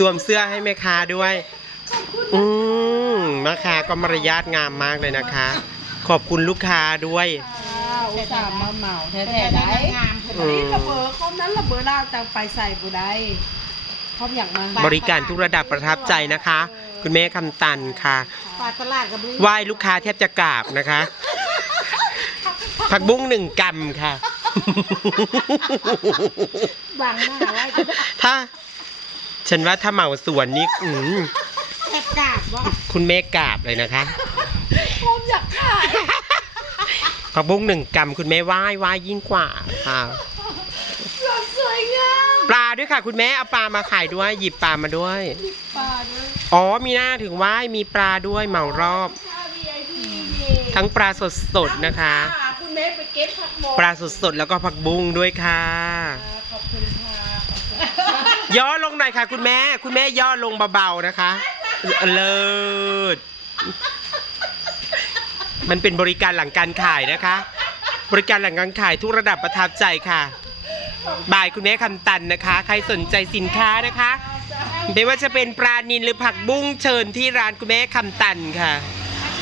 ตวมเสื้อให้แม่ค้าด้วย อืมแม่ค้าก็มารยาทงามมากเลยนะคะ ขอบคุณลูกค้าด้วย อุตส่าห์มาเหมาแท้แต่ๆได้ได้งามอืมนี่ระเบิดคอมนั้นระเบิดดาวแต่ไปใส่บุได้คอมอยากมาบริการทุกระดับประทับใจนะคะ คุณแม่คำตันค่ะปลาตลาดกับไหว้ลูกค้าแทบจะกราบนะคะ ผักบุ้งหนึ่งกำค่ะบางหน้าไว้ก็ถ้า ฉันว่าถ้าเหมาสวนนี่อืมแอบกราบว่าคุณแม่กราบเลยนะคะคอมอยากขายผักบุ้งหนึ่งกำคุณแม่ไหว้ไหว้ยิ่งกว่าค่ะสวยงามปลาด้วยค่ะ คุณแม่เอาปลามาขายด้วย หยิบปลามาด้วยปลาด้วยอ๋อมีหน้าถึงไหว้มีปลาด้วยเหมารอบ ค่า VIP ทั้งปลาสดๆนะคะคุณเมฆไปเก็บผักหมปลาสดๆแล้วก็ผักบุ้งด้วยค่ะ ขอบคุณค่ะ ย่อลงหน่อย ค่ะ คุณแม่ คุณแม่ย่อลงเบาๆนะคะ เลิศ มันเป็นบริการหลังการขายนะคะ บริการหลังการขายทุกระดับประทับใจค่ะบายคุณแม่คำตันนะคะ ใครสนใจสินค้านะคะ ไม่ว่าจะเป็นปลานินหรือผักบุ้งเชิญที่ร้านคุณแม่คำตันค่ะ